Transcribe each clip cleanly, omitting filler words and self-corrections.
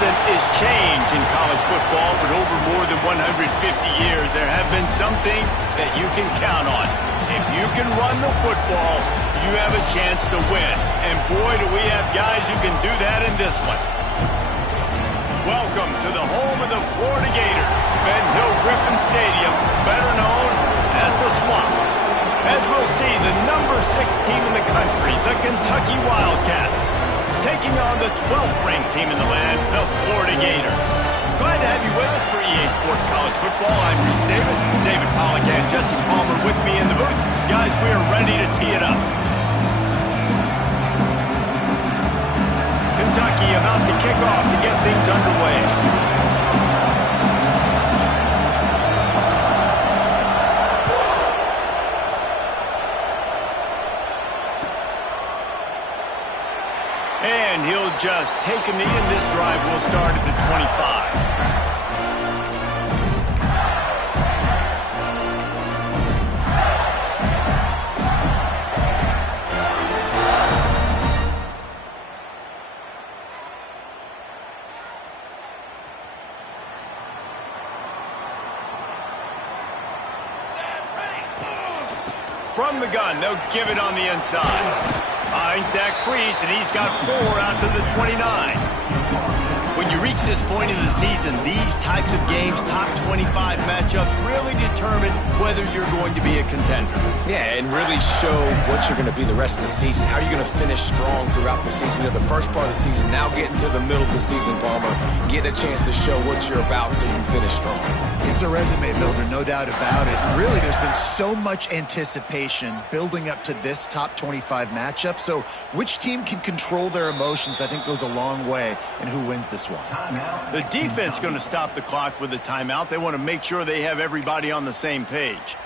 constant is change in college football, but over more than 150 years, there have been some things that you can count on. If you can run the football, you have a chance to win. And boy, do we have guys who can do that in this one. Welcome to the home of the Florida Gators, Ben Hill Griffin Stadium, better known as the Swamp. As we'll see, the number 6 team in the country, the Kentucky Wildcats, taking on the 12th ranked team in the land, the Florida Gators. Glad to have you with us for EA Sports College Football. I'm Reese Davis, David Pollack and Jesse Palmer with me in the booth. Guys, we are ready to tee it up. Kentucky about to kick off to get things underway. And he'll just take a knee, and this drive will start at the 25. From the gun, they'll give it on the inside. Finds that crease, and he's got 4 out to the 29. When you reach this point in the season, these types of games, top 25 matchups, really determine whether you're going to be a contender. Yeah, and really show what you're going to be the rest of the season. How are you going to finish strong throughout the season? You know, the first part of the season, now getting to the middle of the season, Palmer, get a chance to show what you're about so you can finish strong. It's a resume builder, no doubt about it. And really, there's been so much anticipation building up to this top 25 matchup. So which team can control their emotions, I think, goes a long way in who wins this one. The defense going to stop the clock with a timeout. They want to make sure they have everybody on the same page.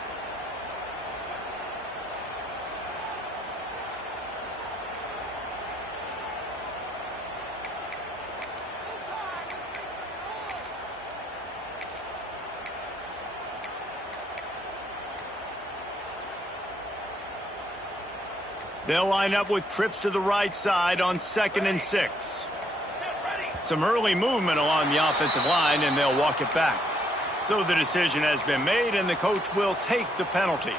They'll line up with trips to the right side on 2nd and 6. Some early movement along the offensive line, and they'll walk it back. So the decision has been made, and the coach will take the penalty.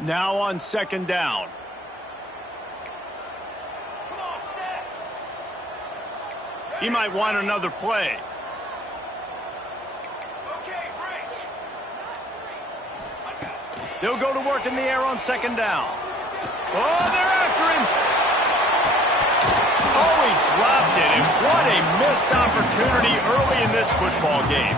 Now on 2nd down. He might want another play. They'll go to work in the air on 2nd down. Oh, they're after him. Oh, he dropped it, and what a missed opportunity early in this football game.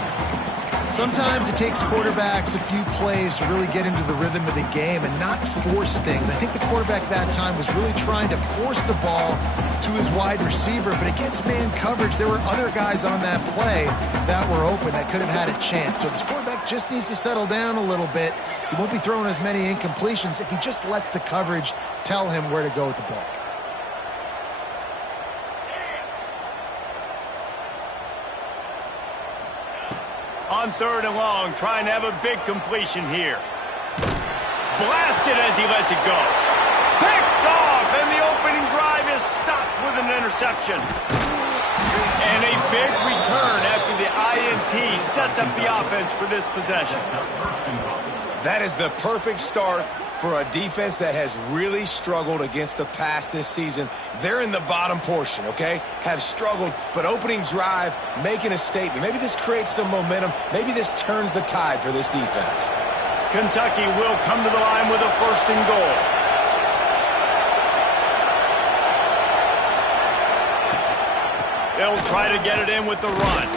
Sometimes it takes quarterbacks a few plays to really get into the rhythm of the game and not force things. I think the quarterback that time was really trying to force the ball to his wide receiver, but against man coverage, there were other guys on that play that were open that could have had a chance. So this quarterback just needs to settle down a little bit. He won't be throwing as many incompletions if he just lets the coverage tell him where to go with the ball. On 3rd and long, trying to have a big completion here. Blasted as he lets it go. Picked off, and the opening drive is stopped with an interception. And a big return after the INT sets up the offense for this possession. That is the perfect start for a defense that has really struggled against the pass this season. They're in the bottom portion, okay? Have struggled, but opening drive, making a statement. Maybe this creates some momentum. Maybe this turns the tide for this defense. Kentucky will come to the line with a 1st and goal. They'll try to get it in with the run.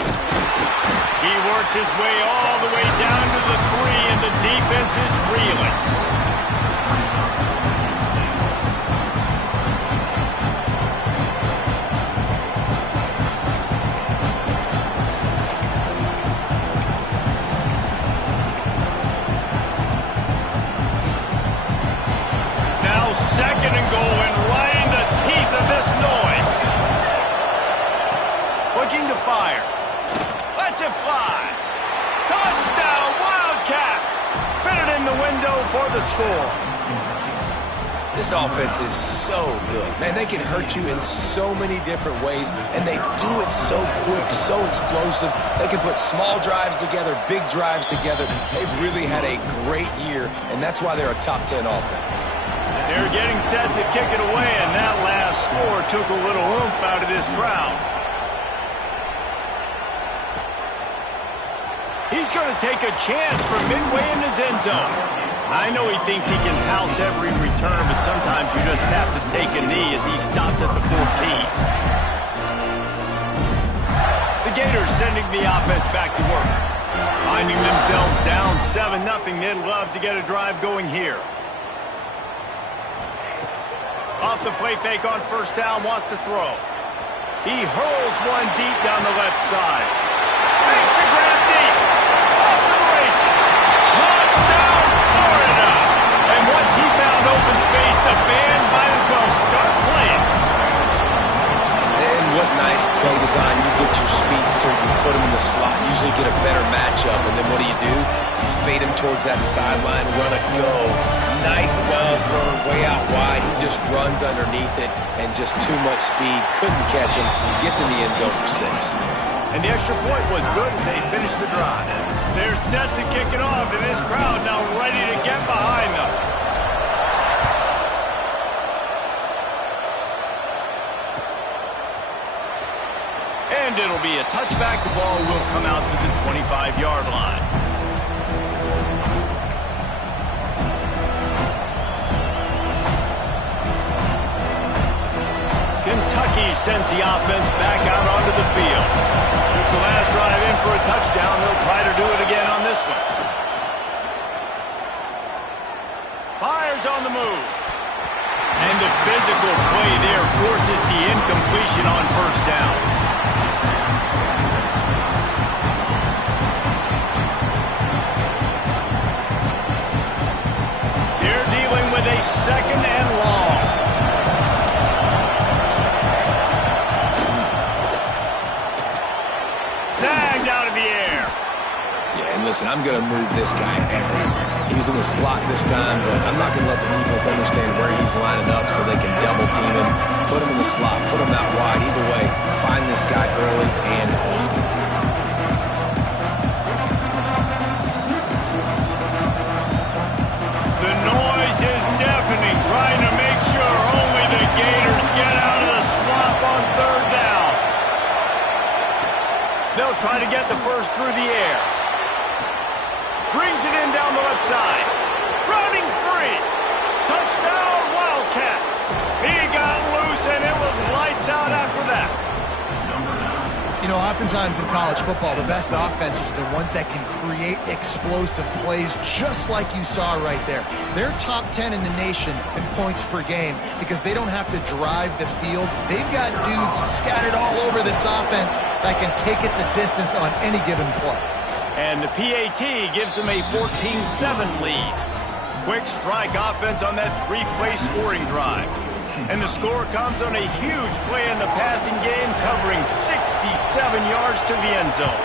He works his way all the way down to the 3, and the defense is reeling. Now 2nd and goal, and right in the teeth of this noise. Looking to fire. Lets it fly. Touchdown, Wildcats! Fitted in the window for the score. This offense is so good. Man, they can hurt you in so many different ways, and they do it so quick, so explosive. They can put small drives together, big drives together. They've really had a great year, and that's why they're a top 10 offense. They're getting set to kick it away, and that last score took a little oomph out of this crowd. He's going to take a chance from midway in his end zone. I know he thinks he can house every return, but sometimes you just have to take a knee as he stopped at the 14. The Gators sending the offense back to work. Finding themselves down 7-0, they'd love to get a drive going here. Off the play fake on first down, wants to throw. He hurls one deep down the left side. Makes the grab deep. Off to the races. Touchdown, Florida. And once he found open space, the band might as well start playing. And what nice play design. You get your speedster, you put him in the slot, usually get a better matchup, and then what do? You fade him towards that sideline, run a go. Nice ball thrown way out wide. He just runs underneath it, and just too much speed. Couldn't catch him. Gets in the end zone for 6. And the extra point was good as they finished the drive. They're set to kick it off, and this crowd now ready to get behind them. And it'll be a touchback. The ball will come out to the 25-yard line. Kentucky sends the offense back out onto the field. Took the last drive in for a touchdown. They'll try to do it again on this one. Fires on the move. And the physical play there forces the incompletion on first down. They're dealing with a second and long. Snagged out of the air. Yeah, and listen, I'm going to move this guy everywhere. He was in the slot this time, but I'm not going to let the defense understand where he's lining up so they can double team him, put him in the slot, put him out wide. Either way, find this guy early and often. The noise is deafening, trying to make sure only the Gators get out of the swamp on third down. They'll try to get the first through the air. Brings it in down the left side. Running free. Touchdown, Wildcats. He got loose, and it was lights out after that. You know, oftentimes in college football, the best offenses are the ones that can create explosive plays, just like you saw right there. They're top 10 in the nation in points per game because they don't have to drive the field. They've got dudes scattered all over this offense that can take it the distance on any given play. And the PAT gives them a 14-7 lead. Quick strike offense on that 3-play scoring drive. And the score comes on a huge play in the passing game, covering 67 yards to the end zone.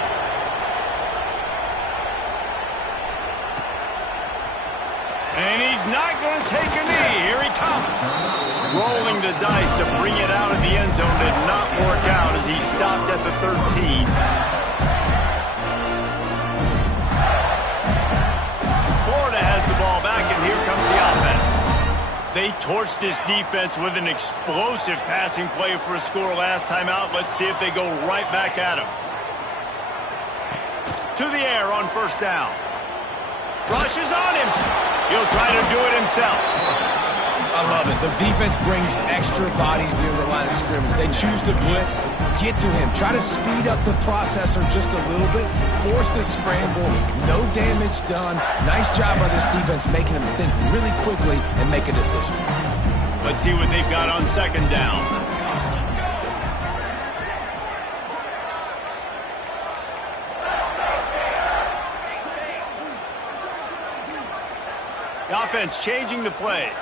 And he's not going to take a knee. Here he comes. Rolling the dice to bring it out of the end zone did not work out as he stopped at the 13. Florida has the ball back, and here comes the offense. They torched this defense with an explosive passing play for a score last time out. Let's see if they go right back at him. To the air on first down. Rushes on him. He'll try to do it himself. I love it. The defense brings extra bodies near the line of scrimmage. They choose to blitz, get to him, try to speed up the processor just a little bit, force the scramble, no damage done. Nice job by this defense making him think really quickly and make a decision. Let's see what they've got on second down. The offense changing the play.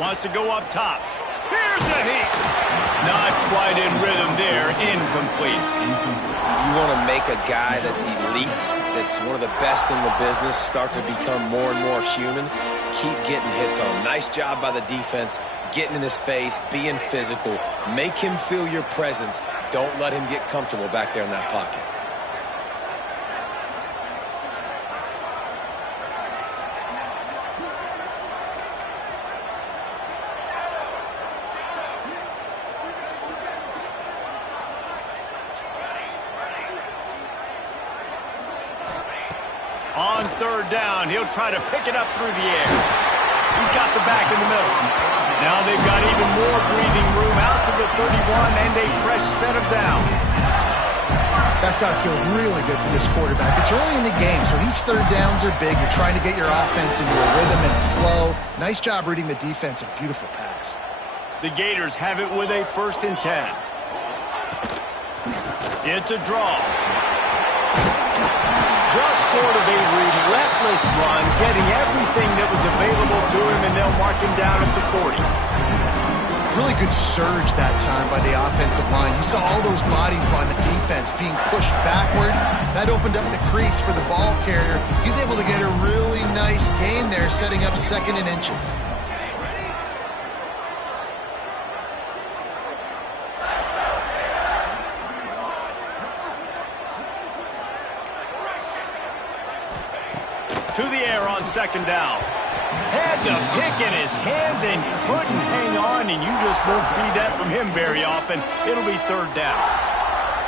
Wants to go up top. Here's a heat. Not quite in rhythm there. Incomplete. You want to make a guy that's elite, that's one of the best in the business, start to become more and more human. Keep getting hits on him. Nice job by the defense, getting in his face, being physical. Make him feel your presence. Don't let him get comfortable back there in that pocket. On third down, he'll try to pick it up through the air. He's got the back in the middle. Now they've got even more breathing room out to the 31 and a fresh set of downs. That's got to feel really good for this quarterback. It's early in the game, so these third downs are big. You're trying to get your offense into a rhythm and a flow. Nice job reading the defense. A beautiful pass. The Gators have it with a 1st and 10. It's a draw. Just sort of a relentless run, getting everything that was available to him, and they'll mark him down at the 40. Really good surge that time by the offensive line. You saw all those bodies by the defense being pushed backwards. That opened up the crease for the ball carrier. He's able to get a really nice gain there, setting up 2nd and inches. To the air on 2nd down. Had the pick in his hands and couldn't hang on, and you just won't see that from him very often. It'll be 3rd down.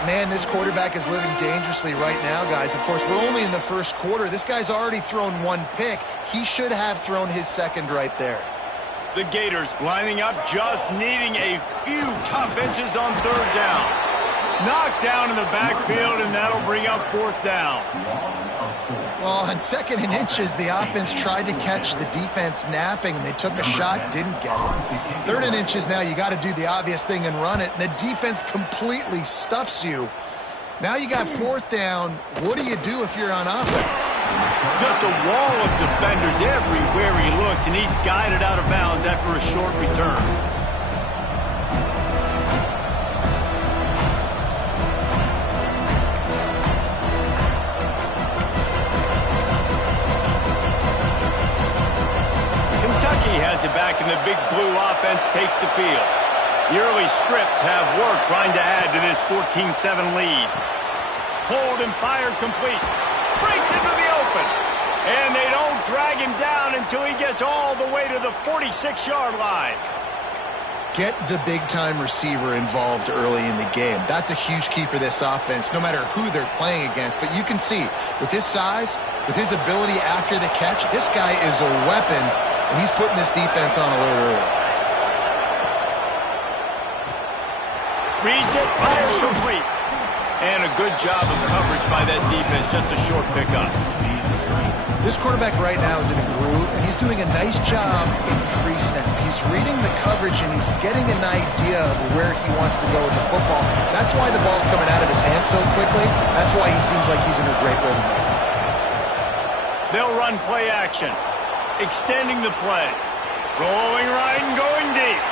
Man, this quarterback is living dangerously right now, guys. Of course, we're only in the 1st quarter. This guy's already thrown 1 pick. He should have thrown his 2nd right there. The Gators lining up, just needing a few tough inches on 3rd down. Knocked down in the backfield, and that'll bring up 4th down. Well, on 2nd and inches, the offense tried to catch the defense napping, and they took a shot, didn't get it. 3rd and inches now, you got to do the obvious thing and run it, and the defense completely stuffs you. Now you got 4th down. What do you do if you're on offense? Just a wall of defenders everywhere he looks, and he's guided out of bounds after a short return. Has it back, and the big blue offense takes the field. The early scripts have worked trying to add to this 14-7 lead. Hold and fire complete. Breaks into the open. And they don't drag him down until he gets all the way to the 46-yard line. Get the big-time receiver involved early in the game. That's a huge key for this offense, no matter who they're playing against. But you can see, with his size, with his ability after the catch, this guy is a weapon. And he's putting this defense on alert early. Reads it, fires complete. And a good job of coverage by that defense, just a short pickup. This quarterback right now is in a groove, and he's doing a nice job in pre-snap. He's reading the coverage, and he's getting an idea of where he wants to go with the football. That's why the ball's coming out of his hands so quickly. That's why he seems like he's in a great rhythm right now. They'll run play action. Extending the play. Rolling right and going deep.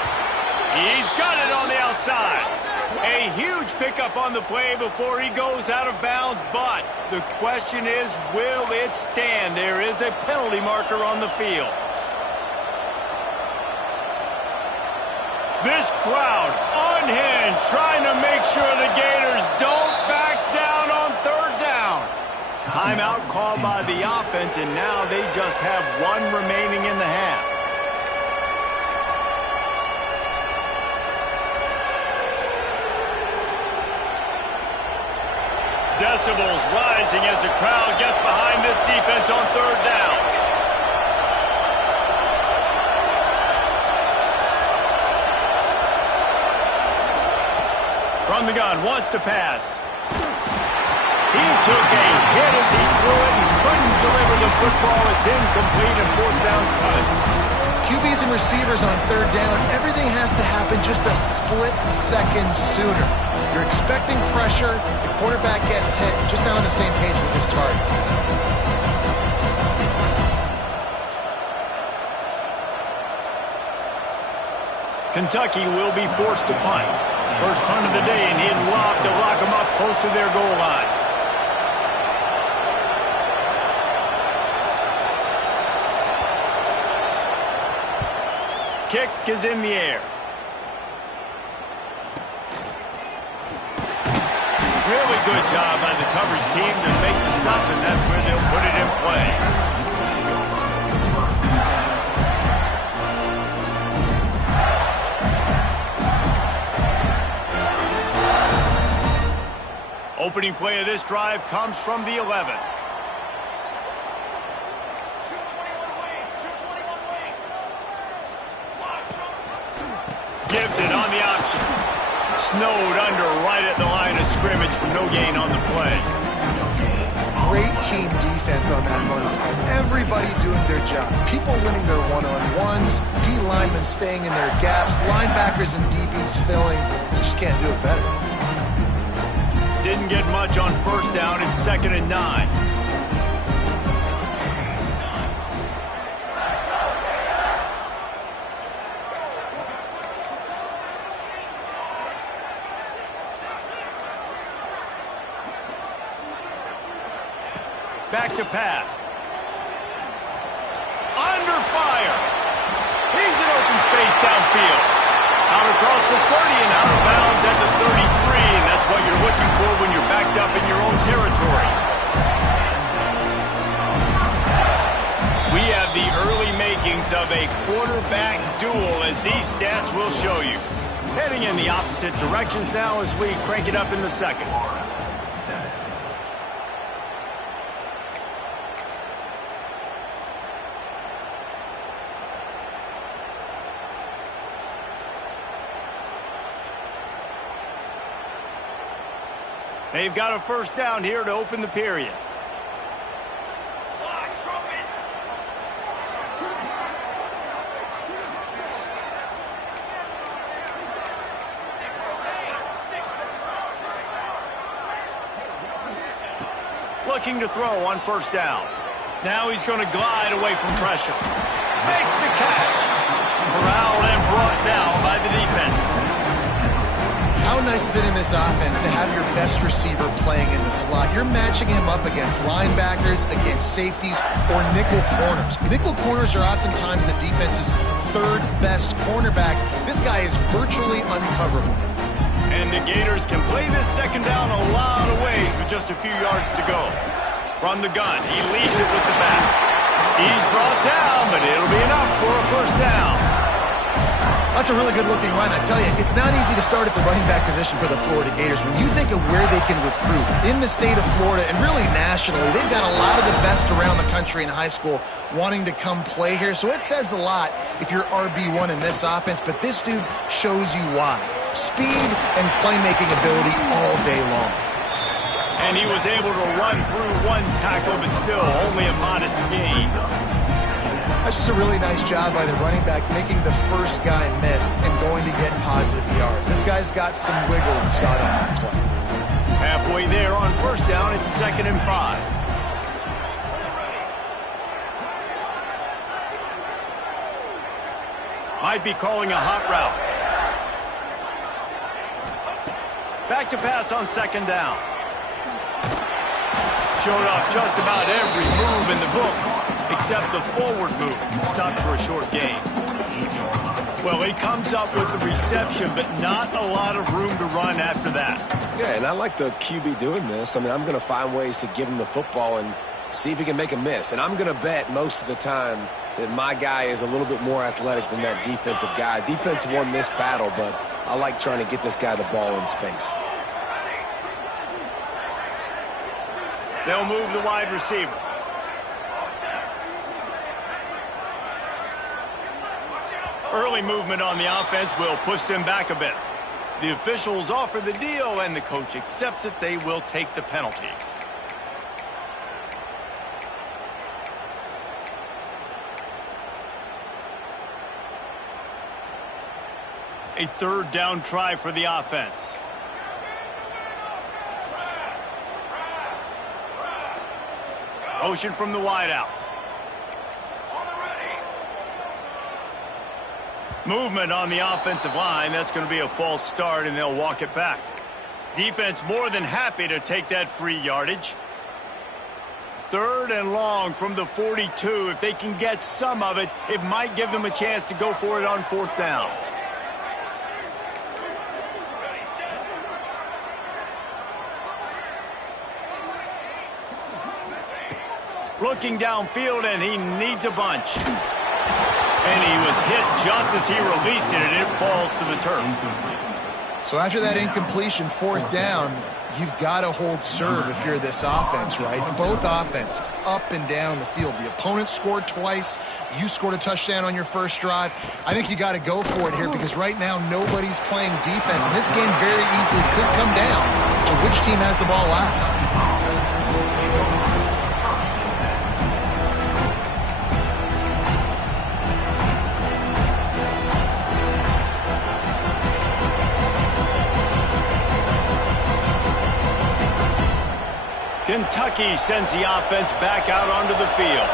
He's got it on the outside. A huge pickup on the play before he goes out of bounds, but the question is, will it stand? There is a penalty marker on the field. This crowd unhinged, trying to make sure the Gators don't back down on 3rd down. Timeout called by the offense, and now they just have 1 remaining in the half. Decibels rising as the crowd gets behind this defense on 3rd down. From the gun, wants to pass. He took a hit as he threw it and couldn't deliver the football. It's incomplete and 4th down's cut. QBs and receivers on 3rd down, everything has to happen just a split second sooner. You're expecting pressure, the quarterback gets hit, just not on the same page with his target. Kentucky will be forced to punt. First punt of the day, and he'd lob to lock them up close to their goal line. Kick is in the air. Really good job by the coverage team to make the stop, and that's where they'll put it in play. Opening play of this drive comes from the 11. Gives it on the option. Snowed under right at the line of scrimmage for no gain on the play. Great team defense on that one. Everybody doing their job. People winning their one-on-ones, D linemen staying in their gaps, linebackers and DBs filling. You just can't do it better. Didn't get much on first down. It's 2nd and 9. Back to pass. Under fire. He's in open space downfield. Out across the 30 and out of bounds at the 33, and that's what you're looking for when you're backed up in your own territory. We have the early makings of a quarterback duel, as these stats will show you. Heading in the opposite directions now as we crank it up in the second. They've got a first down here to open the period. Looking to throw on first down. Now he's going to glide away from pressure. Makes the catch. Corralled and brought down by the defense. How nice is it in this offense to have your best receiver playing in the slot? You're matching him up against linebackers, against safeties, or nickel corners. Nickel corners are oftentimes the defense's third best cornerback. This guy is virtually uncoverable. And the Gators can play this second down a lot of ways with just a few yards to go. From the gun, he leads it with the back. He's brought down, but it'll be enough for a first down. That's a really good-looking run. I tell you, it's not easy to start at the running back position for the Florida Gators. When you think of where they can recruit in the state of Florida and really nationally, they've got a lot of the best around the country in high school wanting to come play here. So it says a lot if you're RB1 in this offense, but this dude shows you why. Speed and playmaking ability all day long. And he was able to run through one tackle, but still only a modest gain. That's just a really nice job by the running back, making the first guy miss and going to get positive yards. This guy's got some wiggle inside on that play. Halfway there on first down, it's 2nd and 5. Might be calling a hot route. Back to pass on 2nd down. Showed off just about every move in the book, except the forward move. Stopped for a short gain. Well, he comes up with the reception, but not a lot of room to run after that. Yeah, and I like the QB doing this. I mean, I'm going to find ways to give him the football and see if he can make a miss. And I'm going to bet most of the time that my guy is a little bit more athletic than that defensive guy. Defense won this battle, but I like trying to get this guy the ball in space. They'll move the wide receiver. Early movement on the offense will push them back a bit. The officials offer the deal, and the coach accepts it. They will take the penalty. A 3rd down try for the offense. Motion from the wideout. Movement on the offensive line. That's going to be a false start, and they'll walk it back. Defense more than happy to take that free yardage. 3rd and long from the 42. If they can get some of it, it might give them a chance to go for it on 4th down. Looking downfield, and he needs a bunch. And he was hit just as he released it, and it falls to the turf. So after that incompletion, 4th down, you've got to hold serve if you're this offense, right? Both offenses up and down the field. The opponent scored twice. You scored a touchdown on your first drive. I think you got to go for it here because right now nobody's playing defense. And this game very easily could come down to which team has the ball last. Kentucky sends the offense back out onto the field.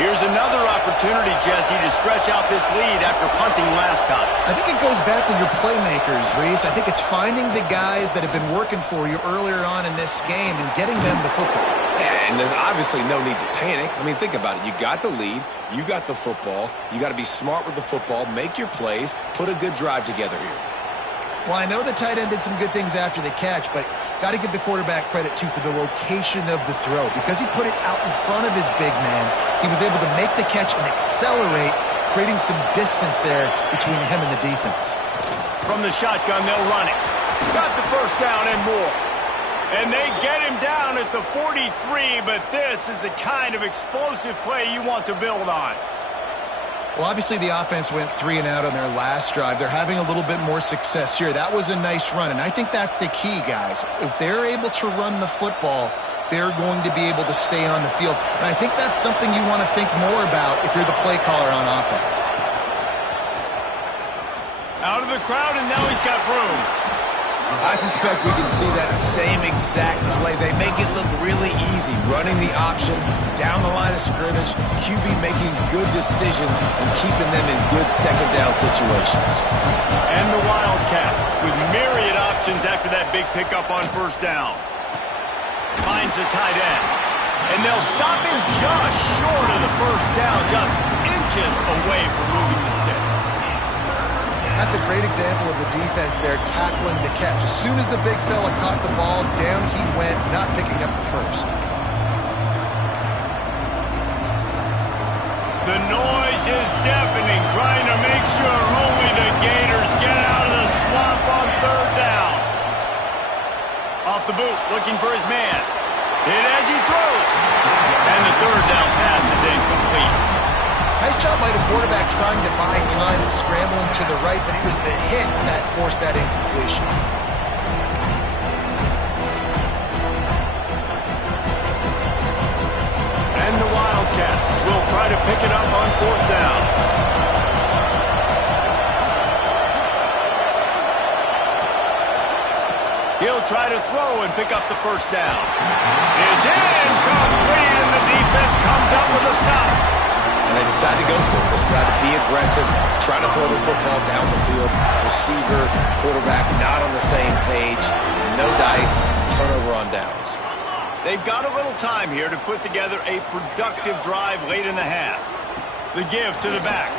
Here's another opportunity, Jesse, to stretch out this lead after punting last time. I think it goes back to your playmakers, Reese. I think it's finding the guys that have been working for you earlier on in this game and getting them the football. Yeah, and there's obviously no need to panic. I mean, think about it. You got the lead. You got the football. You got to be smart with the football, make your plays, put a good drive together here. Well, I know the tight end did some good things after the catch, but got to give the quarterback credit, too, for the location of the throw. Because he put it out in front of his big man, he was able to make the catch and accelerate, creating some distance there between him and the defense. From the shotgun, they'll run it. Got the first down and more. And they get him down at the 43, but this is the kind of explosive play you want to build on. Well, obviously the offense went 3 and out on their last drive. They're having a little bit more success here. That was a nice run, and I think that's the key, guys. If they're able to run the football, they're going to be able to stay on the field. And I think that's something you want to think more about if you're the play caller on offense. Out of the crowd, and now he's got room. I suspect we can see that same exact play. They make it look really easy, running the option down the line of scrimmage, QB making good decisions and keeping them in good second down situations. And the Wildcats with myriad options after that big pickup on first down. Finds the tight end. And they'll stop him just short of the first down, just inches away from moving the sticks. That's a great example of the defense there tackling the catch. As soon as the big fella caught the ball, down he went, not picking up the first. The noise is deafening, trying to make sure only the Gators get out of the swamp on 3rd down. Off the boot, looking for his man. Hit as he throws. And the 3rd down pass is incomplete. Nice job by the quarterback trying to buy time and scrambling to the right, but it was the hit that forced that incompletion. And the Wildcats will try to pick it up on 4th down. He'll try to throw and pick up the first down. It's incomplete, and the defense comes up with a stop. And they decide to go for it. They decide to be aggressive, try to throw the football down the field. Receiver, quarterback, not on the same page. No dice, turnover on downs. They've got a little time here to put together a productive drive late in the half. The give to the back.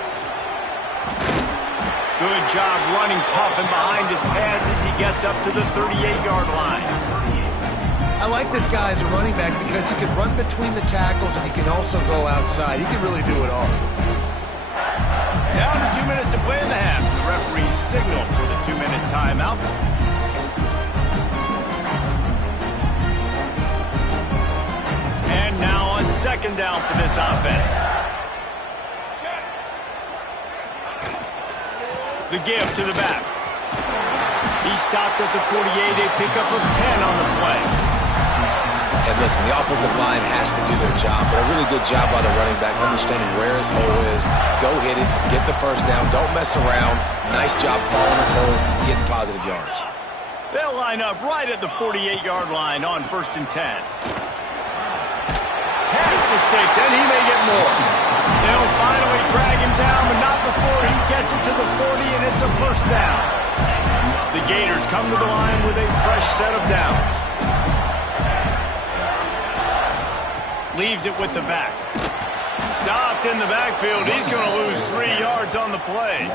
Good job running tough and behind his pads as he gets up to the 38-yard line. I like this guy as a running back because he can run between the tackles and he can also go outside. He can really do it all. Down to 2 minutes to play in the half. The referee signal for the 2-minute timeout. And now on 2nd down for this offense. The give to the back. He stopped at the 48, a pickup of 10 on the play. And listen, the offensive line has to do their job, but a really good job by the running back, understanding where his hole is. Go hit it, get the first down, don't mess around. Nice job following his hole, getting positive yards. They'll line up right at the 48-yard line on 1st and 10. Pass the sticks, and he may get more. They'll finally drag him down, but not before he gets it to the the 40, and it's a first down. The Gators come to the line with a fresh set of downs. Leaves it with the back. Stopped in the backfield. He's going to lose 3 yards on the play.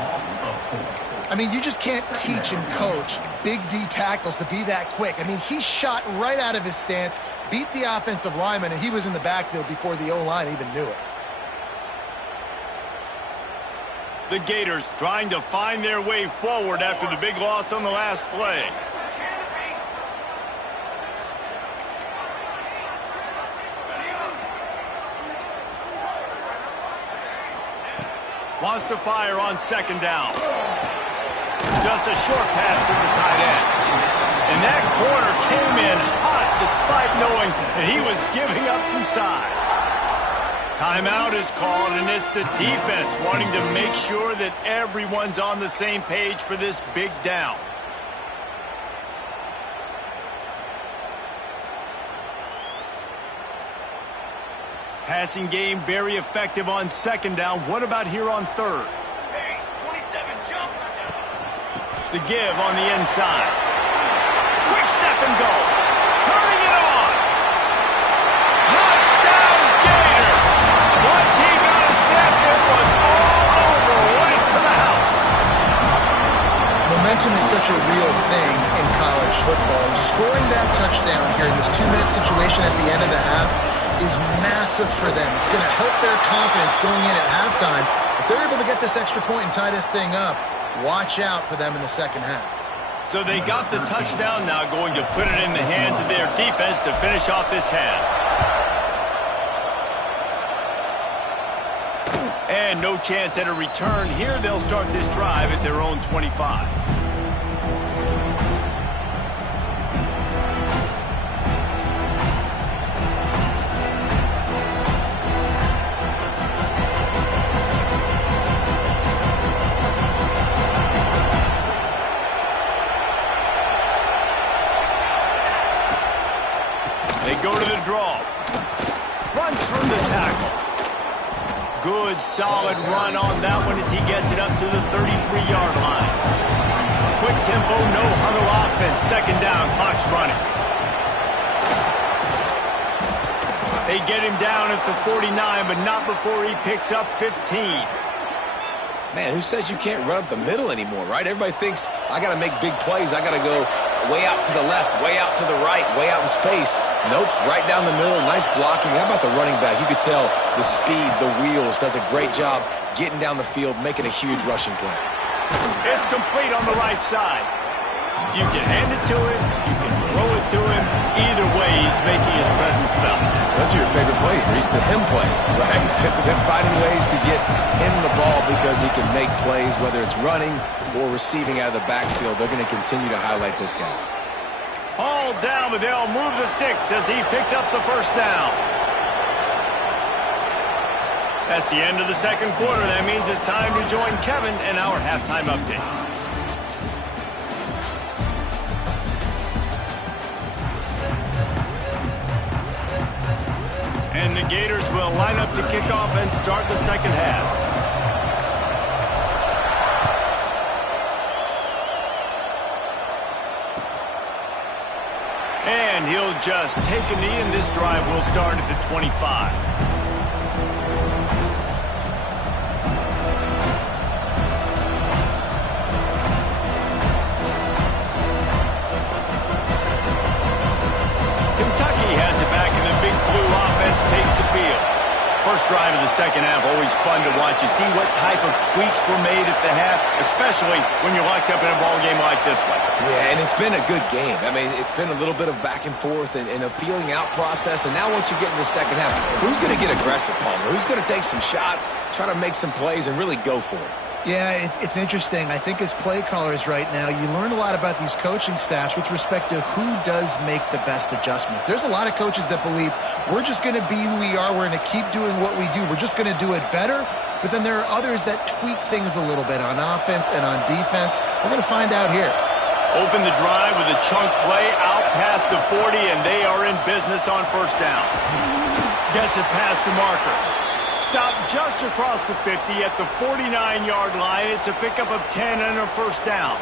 I mean, you just can't teach and coach big D tackles to be that quick. I mean, he shot right out of his stance, beat the offensive lineman, and he was in the backfield before the O-line even knew it. The Gators trying to find their way forward after the big loss on the last play. Wants to fire on second down. Just a short pass to the tight end. And that corner came in hot despite knowing that he was giving up some size. Timeout is called, and it's the defense wanting to make sure that everyone's on the same page for this big down. Passing game very effective on second down. What about here on third? Pace, 27, jump. The give on the inside. Quick step and go. Turning it on. Touchdown Gator. Once he got a step, it was all over, right to the house. Momentum is such a real thing in college football. Scoring that touchdown here in this 2-minute situation at the end of the half is massive for them. It's going to help their confidence going in at halftime. If they're able to get this extra point and tie this thing up, watch out for them in the second half. So they got the touchdown, now going to put it in the hands of their defense to finish off this half. And no chance at a return here. They'll start this drive at their own 25. They go to the draw. Runs from the tackle. Good, solid run on that one as he gets it up to the 33-yard line. Quick tempo, no huddle offense. Second down, clock's running. They get him down at the 49, but not before he picks up 15. Man, who says you can't run up the middle anymore, right? Everybody thinks, I got to make big plays. I got to go way out to the left, way out to the right, way out in space. Nope, right down the middle, nice blocking. How about the running back? You could tell the speed, the wheels, does a great job getting down the field, making a huge rushing play. It's complete on the right side. You can hand it to him, you can throw it to him. Either way, he's making his presence felt. Those are your favorite plays, Reese, the him plays, right? They're finding ways to get him the ball because he can make plays, whether it's running or receiving out of the backfield. They're going to continue to highlight this guy. All down, but they'll move the sticks as he picks up the first down. That's the end of the second quarter. That means it's time to join Kevin in our halftime update. And the Gators will line up to kick off and start the second half. And he'll just take a knee, and this drive will start at the 25. Kentucky has it back, and the Big Blue offense takes the field. First drive of the second half, always fun to watch. You see what type of tweaks were made at the half, especially when you're locked up in a ball game like this one. Yeah, and it's been a good game. I mean, it's been a little bit of back and forth and a feeling out process. And now once you get in the second half, who's going to get aggressive, Palmer? Who's going to take some shots, try to make some plays, and really go for it? Yeah, it's interesting. I think as play callers right now, you learn a lot about these coaching staffs with respect to who does make the best adjustments. There's a lot of coaches that believe we're just going to be who we are. We're going to keep doing what we do. We're just going to do it better. But then there are others that tweak things a little bit on offense and on defense. We're going to find out here. Open the drive with a chunk play out past the 40, and they are in business on first down. Gets it past the marker. Stopped just across the 50 at the 49-yard line. It's a pickup of 10 and a first down.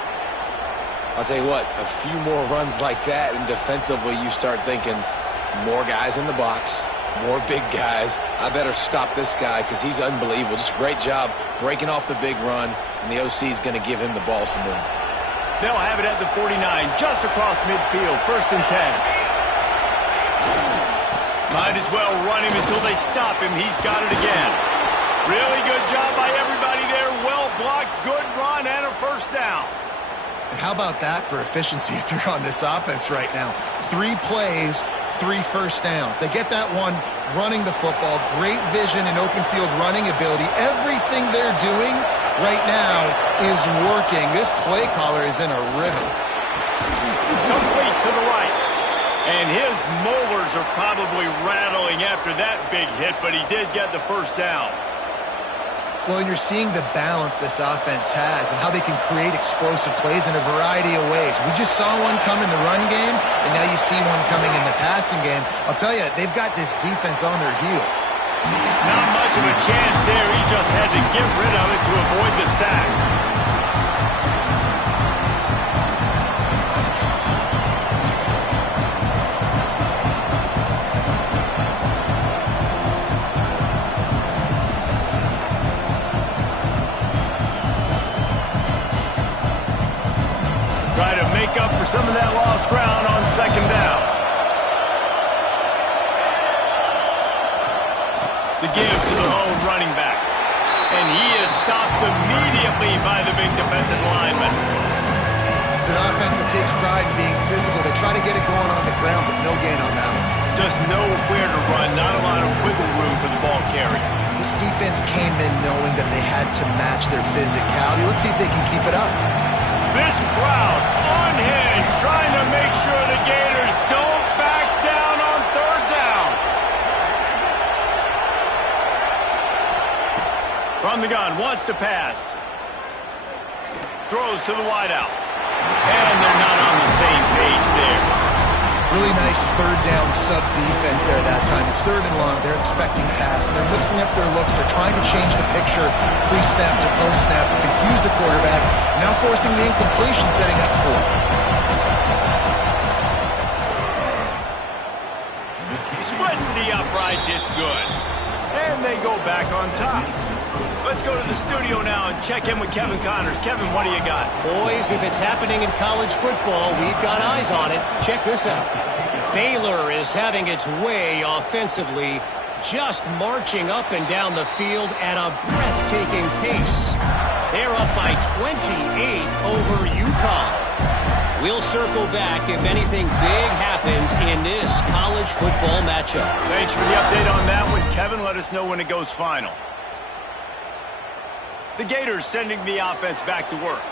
I'll tell you what, a few more runs like that, and defensively you start thinking more guys in the box, more big guys. I better stop this guy because he's unbelievable. Just a great job breaking off the big run, and the OC is going to give him the ball some more. They'll have it at the 49, just across midfield, 1st and 10. Might as well run him until they stop him. He's got it again. Really good job by everybody there. Well blocked, good run, and a first down. And how about that for efficiency if you're on this offense right now? 3 plays, 3 first downs. They get that one running the football. Great vision and open field running ability. Everything they're doing right now is working. This play caller is in a rhythm. Complete to the right. And his molars are probably rattling after that big hit, but he did get the first down. Well, and you're seeing the balance this offense has and how they can create explosive plays in a variety of ways. We just saw one come in the run game, and now you see one coming in the passing game. I'll tell you, they've got this defense on their heels. Not much of a chance there. He just had to get rid of it to avoid the sack. Try to make up for some of that lost ground on 2nd down. The give to the home running back. And he is stopped immediately by the big defensive lineman. It's an offense that takes pride in being physical. They try to get it going on the ground, but no gain on that one. Just nowhere to run, not a lot of wiggle room for the ball carrier. This defense came in knowing that they had to match their physicality. Let's see if they can keep it up. This crowd unhinged, trying to make sure the Gators don't back down on 3rd down. From the gun, wants to pass. Throws to the wideout. And they're not on the same page there. Really nice 3rd down sub-defense there that time. It's 3rd and long. They're expecting pass. And they're mixing up their looks. They're trying to change the picture pre-snap to post-snap to confuse the quarterback. Now forcing the incompletion, setting up 4. Splits the uprights. It's good. And they go back on top. Let's go to the studio now and check in with Kevin Connors. Kevin, what do you got? Boys, if it's happening in college football, we've got eyes on it. Check this out. Baylor is having its way offensively, just marching up and down the field at a breathtaking pace. They're up by 28 over UConn. We'll circle back if anything big happens in this college football matchup. Thanks for the update on that one, Kevin. Let us know when it goes final. The Gators sending the offense back to work.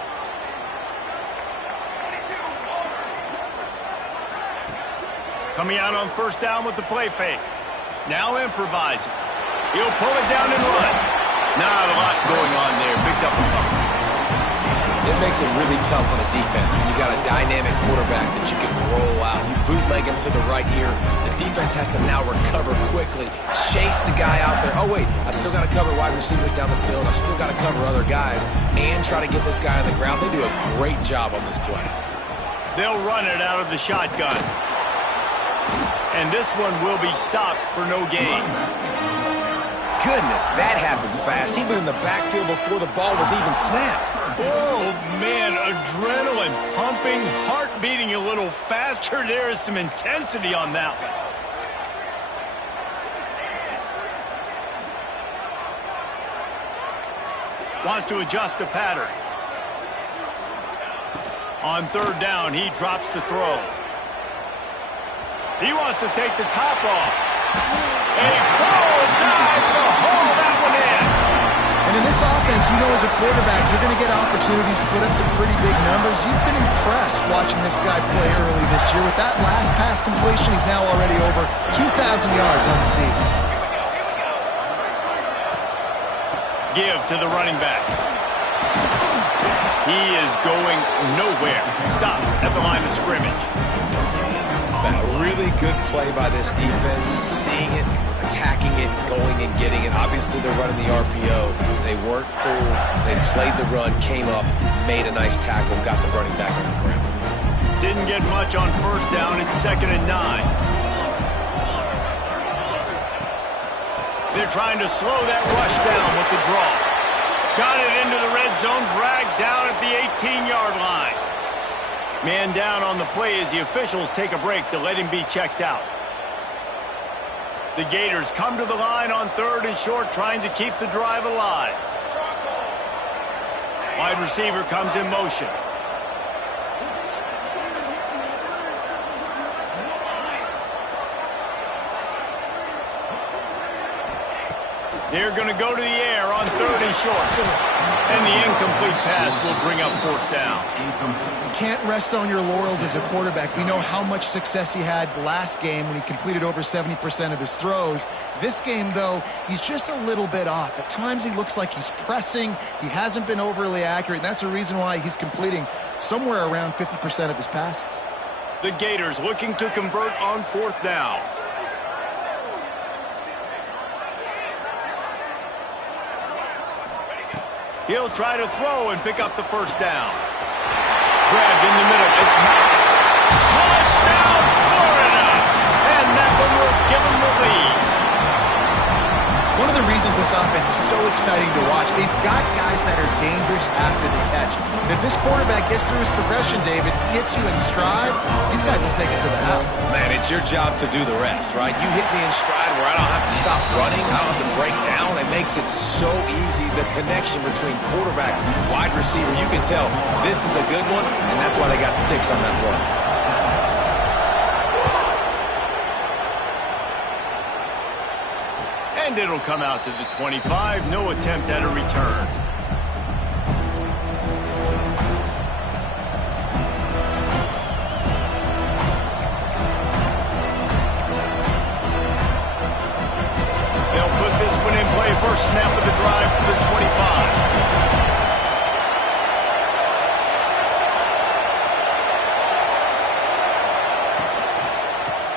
Coming out on 1st down with the play fake. Now improvising. He'll pull it down and run. Not a lot going on there. Picked up a couple. It makes it really tough on a defense when you got a dynamic quarterback that you can roll out. You bootleg him to the right here. The defense has to now recover quickly, chase the guy out there. Oh, wait, I still got to cover wide receivers down the field. I still got to cover other guys and try to get this guy on the ground. They do a great job on this play. They'll run it out of the shotgun. And this one will be stopped for no gain. Goodness, that happened fast. He was in the backfield before the ball was even snapped. Oh, man, adrenaline pumping, heart beating a little faster. There is some intensity on that one. Wants to adjust the pattern. On 3rd down, he drops to throw. He wants to take the top off. A full dive to haul that one in. And in this offense, you know as a quarterback, you're going to get opportunities to put up some pretty big numbers. You've been impressed watching this guy play early this year. With that last pass completion, he's now already over 2,000 yards on the season. Give to the running back. He is going nowhere. Stopped at the line of scrimmage. back. A really good play by this defense, seeing it, attacking it, going and getting it. Obviously, they're running the RPO. They weren't fooled. They played the run, came up, made a nice tackle, got the running back on the ground. Didn't get much on first down. It's 2nd and 9. They're trying to slow that rush down with the draw. Got it into the red zone, dragged down at the 18-yard line. Man down on the play as the officials take a break to let him be checked out. The Gators come to the line on 3rd and short, trying to keep the drive alive. Wide receiver comes in motion. They're going to go to the air on 3rd and short. And the incomplete pass will bring up 4th down. You can't rest on your laurels as a quarterback. We know how much success he had last game when he completed over 70% of his throws. This game, though, he's just a little bit off. At times he looks like he's pressing. He hasn't been overly accurate, and that's a reason why he's completing somewhere around 50% of his passes. The Gators looking to convert on 4th down. He'll try to throw and pick up the 1st down. Grabbed in the middle. It's Mack. Touchdown, Florida! And that one will give them the lead. One of the reasons this offense is so exciting to watch, they've got guys that are dangerous after the catch. And if this quarterback gets through his progression, David, hits you in stride, these guys will take it to the house. Man, it's your job to do the rest, right? You hit me in stride where I don't have to stop running, I don't have to break down. It makes it so easy, the connection between quarterback and wide receiver. You can tell this is a good one, and that's why they got 6 on that play. And it'll come out to the 25. No attempt at a return. They'll put this one in play. First snap of the drive for the 25.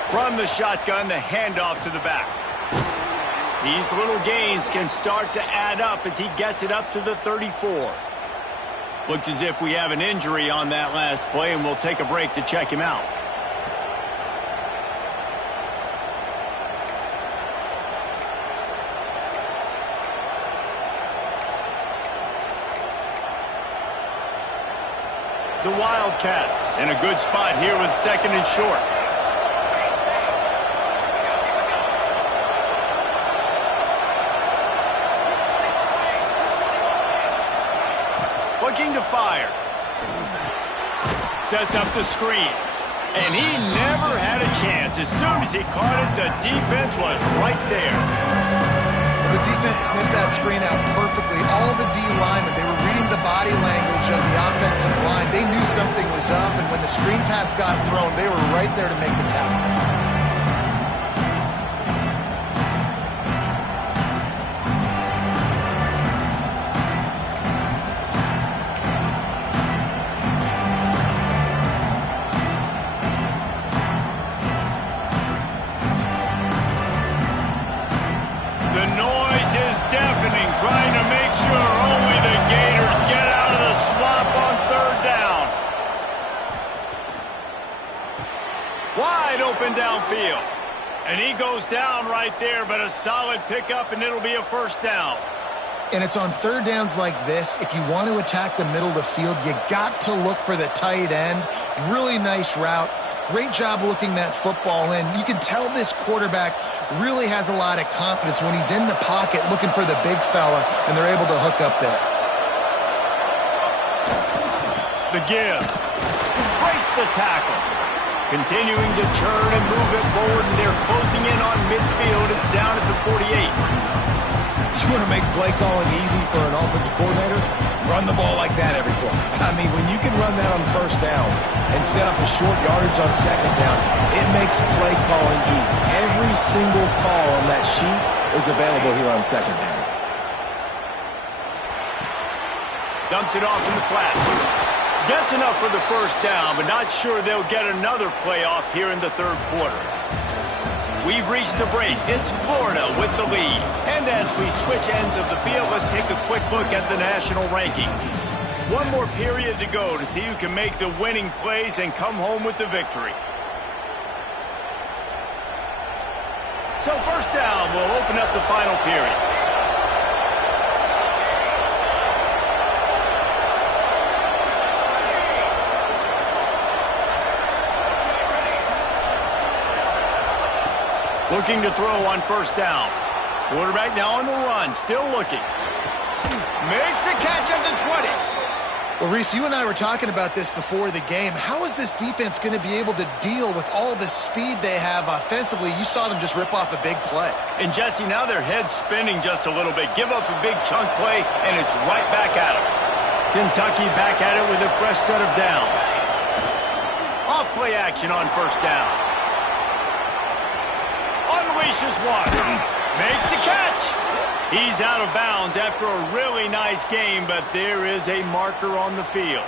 From the shotgun, the handoff to the back. These little gains can start to add up as he gets it up to the 34. Looks as if we have an injury on that last play, and we'll take a break to check him out. The Wildcats in a good spot here with 2nd and short. Looking to fire. Sets up the screen. And he never had a chance. As soon as he caught it, the defense was right there. Well, the defense sniffed that screen out perfectly. All the D linemen, they were reading the body language of the offensive line. They knew something was up, and when the screen pass got thrown, they were right there to make the tackle. Trying to make sure only the Gators get out of the swamp on 3rd down. Wide open downfield. And he goes down right there, but a solid pickup, and it'll be a 1st down. And it's on 3rd downs like this. If you want to attack the middle of the field, you got to look for the tight end. Really nice route. Great job looking that football in. You can tell this quarterback really has a lot of confidence when he's in the pocket looking for the big fella, and they're able to hook up there. The give. Breaks the tackle. Continuing to turn and move it forward, and they're closing in on midfield. It's down at the 48. You want to make play calling easy for an offensive coordinator? Run the ball like that every quarter. I mean, when you can run that on 1st down and set up a short yardage on 2nd down, it makes play calling easy. Every single call on that sheet is available here on 2nd down. Dumps it off in the flat. Gets enough for the first down, but not sure they'll get another playoff here in the third quarter. We've reached the break. It's Florida with the lead. And as we switch ends of the field, let's take a quick look at the national rankings. One more period to go to see who can make the winning plays and come home with the victory. So first down, we'll open up the final period. Looking to throw on first down. Quarterback now on the run, still looking. Makes a catch at the 20. Well, Reese, you and I were talking about this before the game. How is this defense going to be able to deal with all the speed they have offensively? You saw them just rip off a big play. And Jesse, now their head's spinning just a little bit. Give up a big chunk play, and it's right back at them. Kentucky back at it with a fresh set of downs. Off play action on first down. Unleashes one. Makes the catch. He's out of bounds after a really nice game, but there is a marker on the field.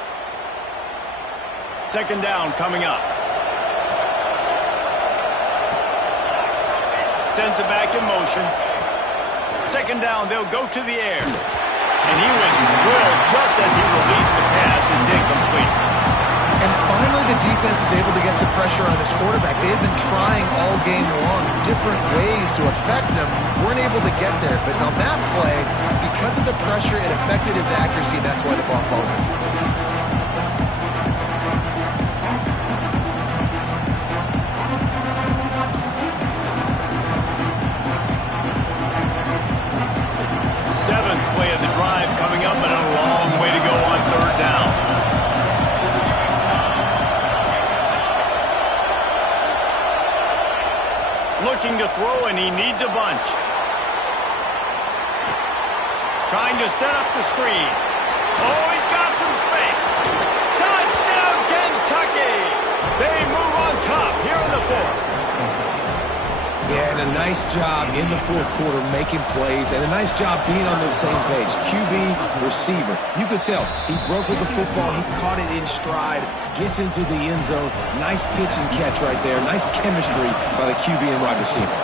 Second down coming up. Sends it back in motion. Second down, they'll go to the air. And he was drilled just as he released the pass. It's incomplete. And finally, the defense is able to get some pressure on this quarterback. They had been trying all game long different ways to affect him. Weren't able to get there. But on that play, because of the pressure, it affected his accuracy, and that's why the ball falls in. Seventh play of the drive coming up, and a long way to go on third down. Looking to throw, and he needs a bunch. Trying to set up the screen. Oh, he's got some space. Touchdown, Kentucky! They move on top here in the fourth. Yeah, and a nice job in the fourth quarter making plays, and a nice job being on the same page. QB, receiver. You could tell he broke with the football. He caught it in stride, gets into the end zone. Nice pitch and catch right there. Nice chemistry by the QB and wide receiver.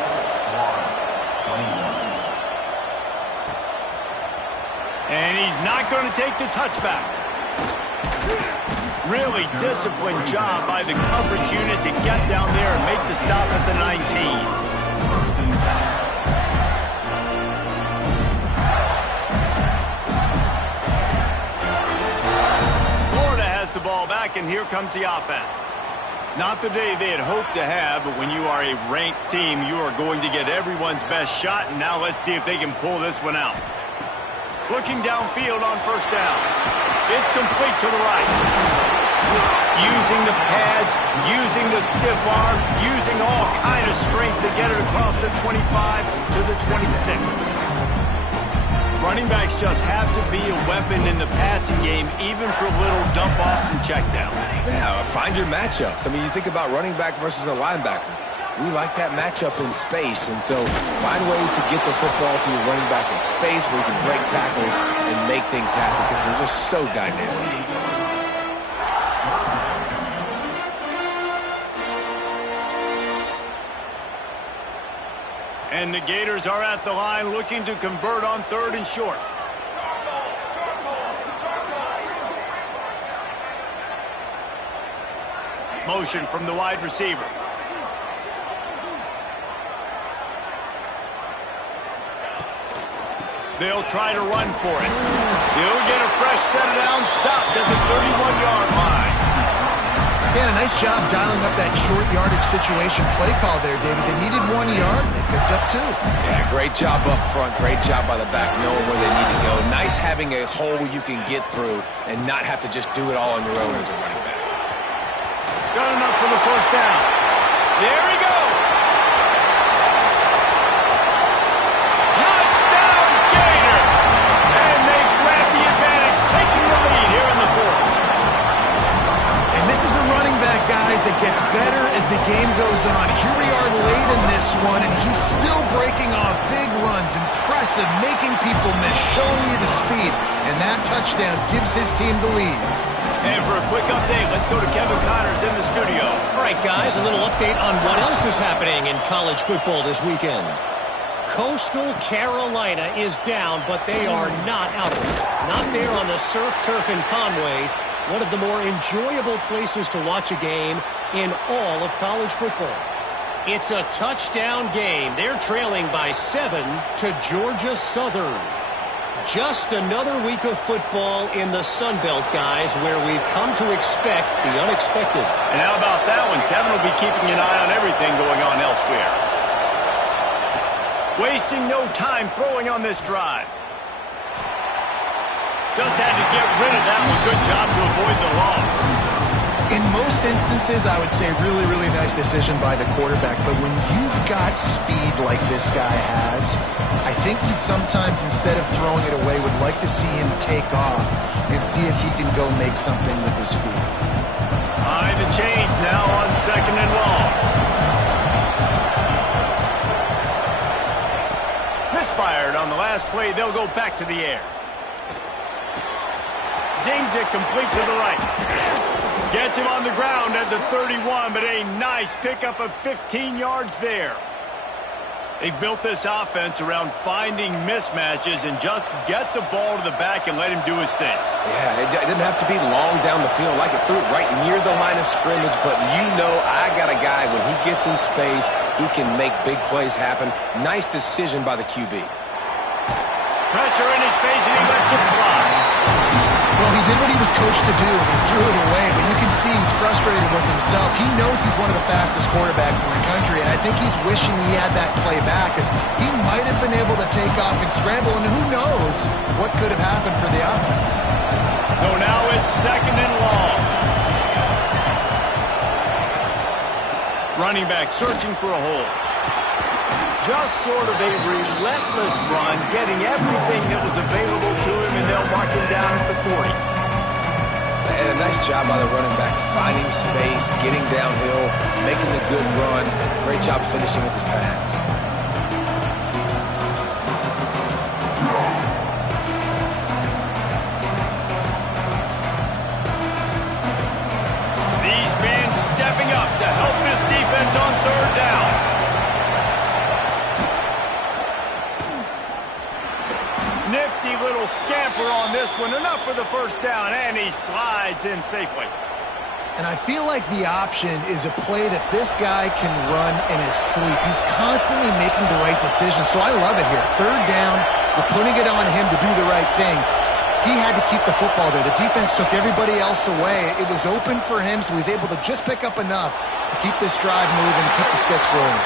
And he's not going to take the touchback. Really disciplined job by the coverage unit to get down there and make the stop at the 19. The ball back, and here comes the offense. Not the day they had hoped to have, but when you are a ranked team, you are going to get everyone's best shot, and now let's see if they can pull this one out. Looking downfield on first down. It's complete to the right. Using the pads, using the stiff arm, using all kind of strength to get it across the 25 to the 26. Running backs just have to be a weapon in the passing game, even for little dump-offs and checkdowns. Yeah, find your matchups. I mean, you think about running back versus a linebacker. We like that matchup in space, and so find ways to get the football to your running back in space where you can break tackles and make things happen because they're just so dynamic. And the Gators are at the line looking to convert on third and short. Motion from the wide receiver. They'll try to run for it. He'll get a fresh set down, stopped at the 31-yard line. Yeah, a nice job dialing up that short yardage situation play call there, David. They needed 1 yard, and they picked up 2. Yeah, great job up front. Great job by the back, knowing where they need to go. Nice having a hole you can get through and not have to just do it all on your own as a running back. Got enough for the first down. There he goes. Touchdown, Gator! And they grab the advantage, taking the lead here in the fourth. And this is a running back, guys, that gets better as the game goes on. Here we are late in this one, and he's still breaking off big runs. Impressive, making people miss, showing you the speed. And that touchdown gives his team the lead. And for a quick update, let's go to Kevin Connors in the studio. All right, guys, a little update on what else is happening in college football this weekend. Coastal Carolina is down, but they are not out of it. Not there on the surf turf in Conway, one of the more enjoyable places to watch a game in all of college football. It's a touchdown game. They're trailing by 7 to Georgia Southern. Just another week of football in the Sun Belt, guys, where we've come to expect the unexpected. And how about that one? Kevin will be keeping an eye on everything going on elsewhere. Wasting no time throwing on this drive. Just had to get rid of that one. Good job to avoid the loss. In most instances, I would say really, really nice decision by the quarterback. But when you've got speed like this guy has, I think he'd sometimes, instead of throwing it away, would like to see him take off and see if he can go make something with his feet. Behind the chains now on 2nd and long. Misfired on the last play. They'll go back to the air. Zings it complete to the right. Gets him on the ground at the 31, but a nice pickup of 15 yards there. They've built this offense around finding mismatches and just get the ball to the back and let him do his thing. Yeah, it didn't have to be long down the field. Like it threw it right near the line of scrimmage, but you know I got a guy, when he gets in space, he can make big plays happen. Nice decision by the QB. Pressure in his face, and he lets it fly. Well, he did what he was coached to do, and he threw it away, but you can see he's frustrated with himself. He knows he's one of the fastest quarterbacks in the country, and I think he's wishing he had that play back, as he might have been able to take off and scramble, and who knows what could have happened for the offense. So now it's 2nd and long. Running back searching for a hole. Just sort of a relentless run, getting everything that was available to him, and they'll mark him down at the 40. And a nice job by the running back, finding space, getting downhill, making a good run. Great job finishing with his pads. These fans stepping up to help this defense on 3rd down. Nifty little scamper on this one. Enough for the 1st down, and he slides in safely. And I feel like the option is a play that this guy can run in his sleep. He's constantly making the right decision, so I love it here. 3rd down, we're putting it on him to do the right thing. He had to keep the football there. The defense took everybody else away. It was open for him, so he's able to just pick up enough to keep this drive moving, keep the sticks rolling.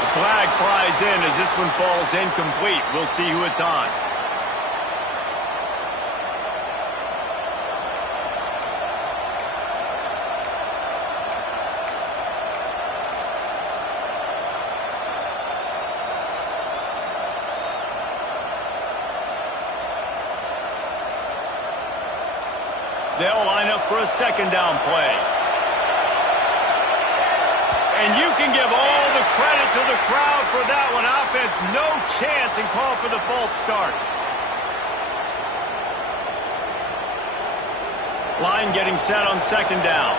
The flag flies in as this one falls incomplete. We'll see who it's on. They'll line up for a 2nd down play. And you can give all the credit to the crowd for that one. Offense, no chance, and call for the false start. Line getting set on 2nd down.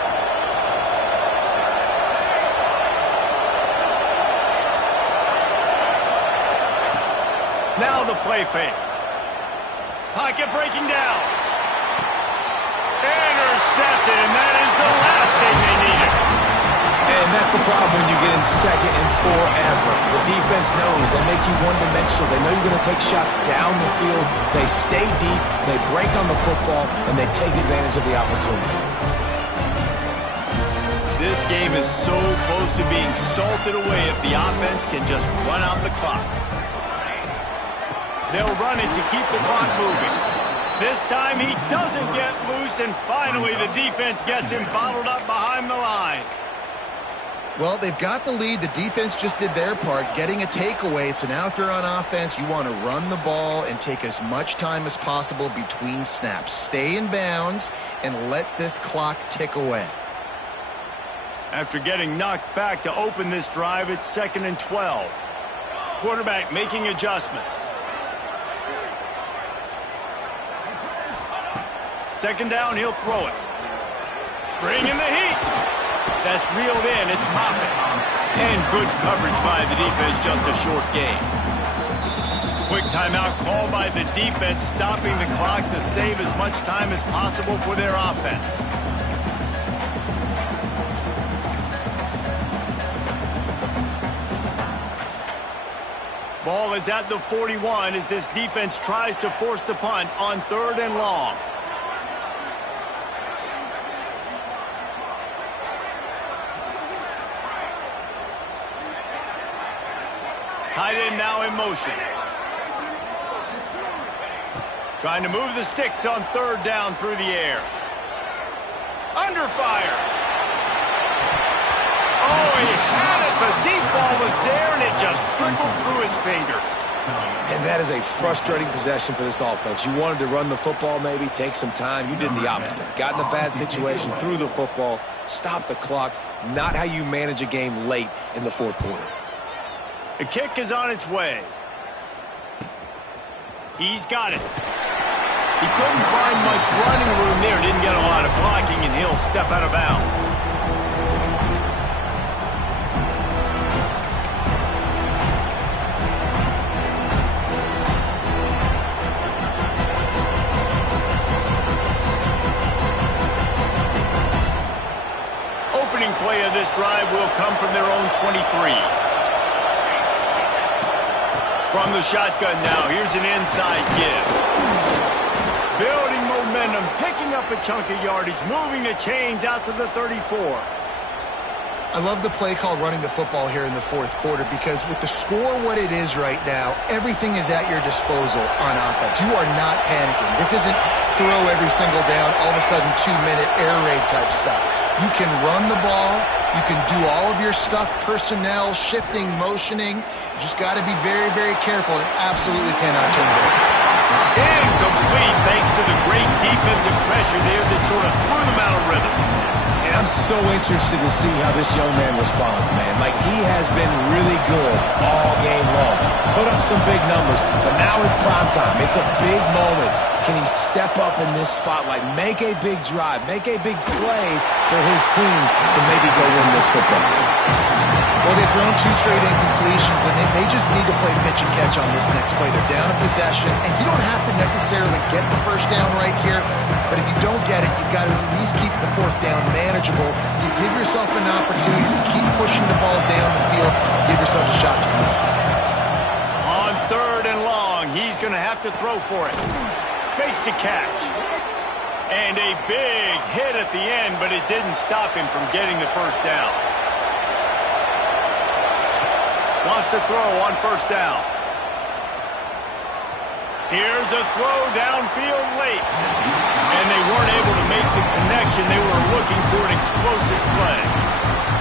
Now the play fake. Pocket breaking down. Intercepted, and that is the last thing they needed. And that's the problem when you get in 2nd and forever. The defense knows they make you one-dimensional. They know you're going to take shots down the field. They stay deep, they break on the football, and they take advantage of the opportunity. This game is so close to being salted away if the offense can just run out the clock. They'll run it to keep the clock moving. This time he doesn't get loose, and finally the defense gets him bottled up behind the line. Well, they've got the lead. The defense just did their part, getting a takeaway. So now if you're on offense, you want to run the ball and take as much time as possible between snaps. Stay in bounds and let this clock tick away. After getting knocked back to open this drive, it's 2nd and 12. Quarterback making adjustments. 2nd down, he'll throw it. Bringing the heat. That's reeled in. It's Moffitt. And good coverage by the defense, just a short gain. Quick timeout called by the defense, stopping the clock to save as much time as possible for their offense. Ball is at the 41 as this defense tries to force the punt on 3rd and long. Tight end now in motion. Trying to move the sticks on 3rd down through the air. Under fire. Oh, he had it. The deep ball was there, and it just trickled through his fingers. And that is a frustrating possession for this offense. You wanted to run the football, maybe take some time. You did the opposite. Got in a bad situation, threw the football, stopped the clock. Not how you manage a game late in the 4th quarter. The kick is on its way. He's got it. He couldn't find much running room there. Didn't get a lot of blocking, and he'll step out of bounds. Opening play of this drive will come from their own 23. From the shotgun now, here's an inside give. Building momentum, picking up a chunk of yardage, moving the chains out to the 34. I love the play call running the football here in the 4th quarter because with the score what it is right now, everything is at your disposal on offense. You are not panicking. This isn't throw every single down, all of a sudden 2-minute air raid type stuff. You can run the ball. You can do all of your stuff, personnel, shifting, motioning. You just got to be very, very careful and absolutely cannot turn it over. Incomplete thanks to the great defensive pressure there that sort of threw them out of rhythm. And I'm so interested to see how this young man responds, man. Like, he has been really good all game long. Put up some big numbers, but now it's prime time. It's a big moment. Can he step up in this spotlight, make a big drive, make a big play for his team to maybe go win this football game? Well, they've thrown 2 straight incompletions, and they just need to play pitch and catch on this next play. They're down a possession, and you don't have to necessarily get the 1st down right here, but if you don't get it, you've got to at least keep the 4th down manageable to give yourself an opportunity to keep pushing the ball down the field, give yourself a shot to win. On 3rd and long, he's going to have to throw for it. Makes the catch. And a big hit at the end, but it didn't stop him from getting the 1st down. Wants to throw on 1st down. Here's a throw downfield late. And they weren't able to make the connection. They were looking for an explosive play.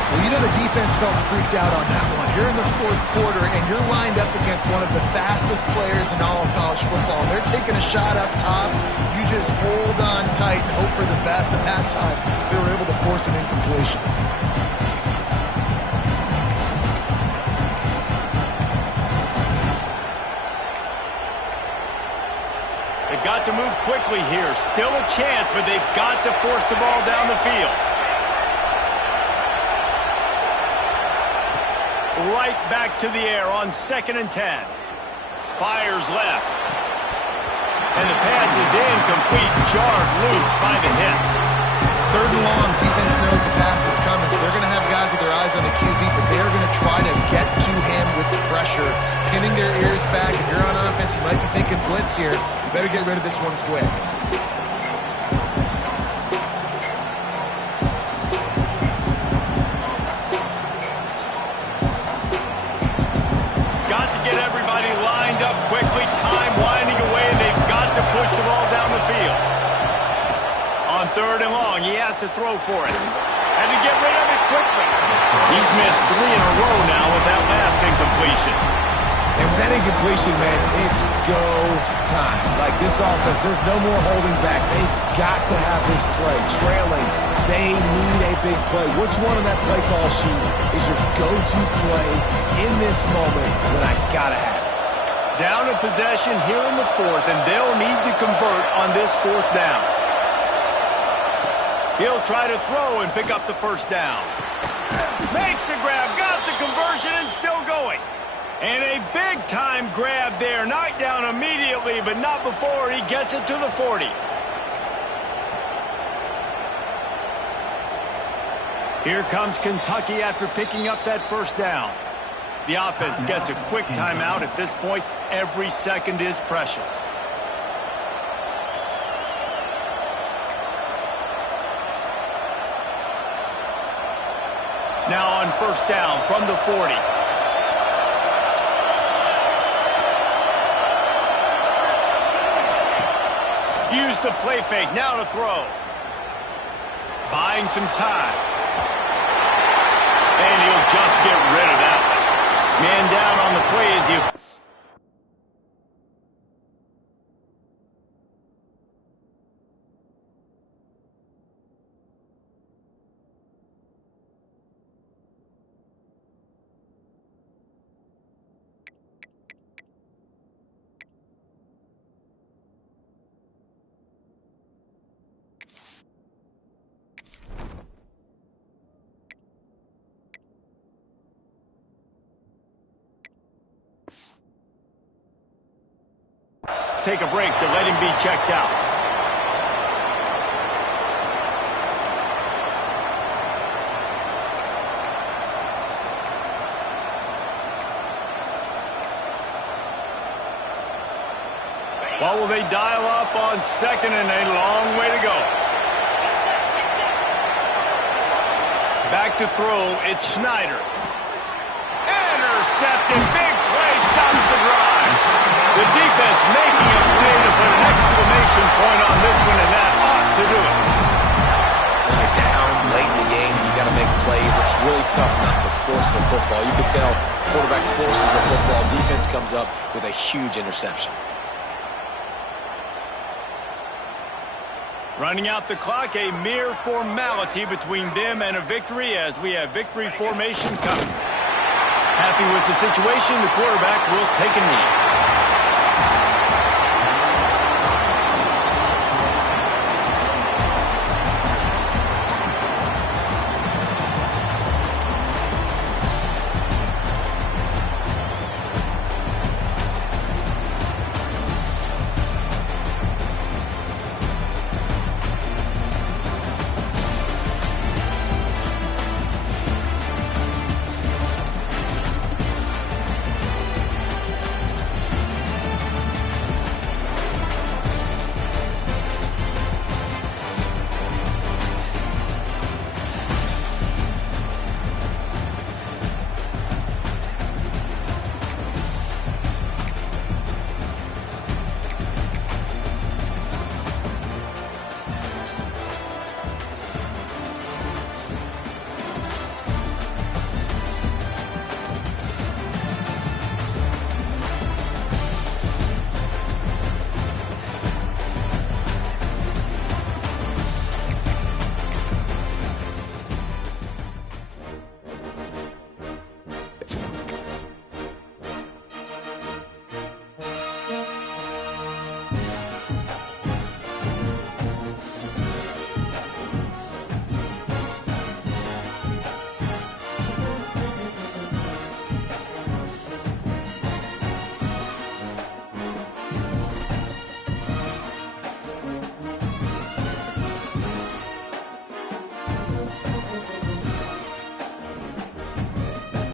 Well, you know the defense felt freaked out on that one. You're in the 4th quarter, and you're lined up against one of the fastest players in all of college football. And they're taking a shot up top. You just hold on tight and hope for the best. At that time, they were able to force an incompletion. They've got to move quickly here. Still a chance, but they've got to force the ball down the field. Right back to the air on 2nd and 10. Fires left. And the pass is incomplete, jarred loose by the hit. 3rd and long, defense knows the pass is coming, so they're going to have guys with their eyes on the QB, but they're going to try to get to him with the pressure, pinning their ears back. If you're on offense, you might be thinking blitz here. You better get rid of this one quick. Got to get everybody lined up quickly, time winding away, and they've got to push the ball down the field. On 3rd and long, he has to throw for it. And to get rid of it quickly. He's missed 3 in a row now with that last incompletion. And with that incompletion, man, it's go time. Like, this offense, there's no more holding back. They've got to have this play. Trailing, they need a big play. Which one on that play call sheet is your go-to play in this moment when I gotta have it? Down a possession here in the 4th, and they'll need to convert on this 4th down. He'll try to throw and pick up the first down. Makes the grab, got the conversion, and still going. And a big-time grab there. Knocked down immediately, but not before he gets it to the 40. Here comes Kentucky after picking up that first down. The offense gets a quick timeout at this point. Every second is precious. Now on first down from the 40. Use the play fake, now to throw. Buying some time. And he'll just get rid of that one. Man down on the play as he... Take a break to let him be checked out. What will they dial up on second and a long way to go? Back to throw, it's Schneider. Intercepted, big play, stops the drive. The defense making a play to put an exclamation point on this one, and that ought to do it. When you're down late in the game, you got to make plays. It's really tough not to force the football. You can tell quarterback forces the football. Defense comes up with a huge interception. Running out the clock, a mere formality between them and a victory as we have victory formation coming. Happy with the situation, the quarterback will take a knee.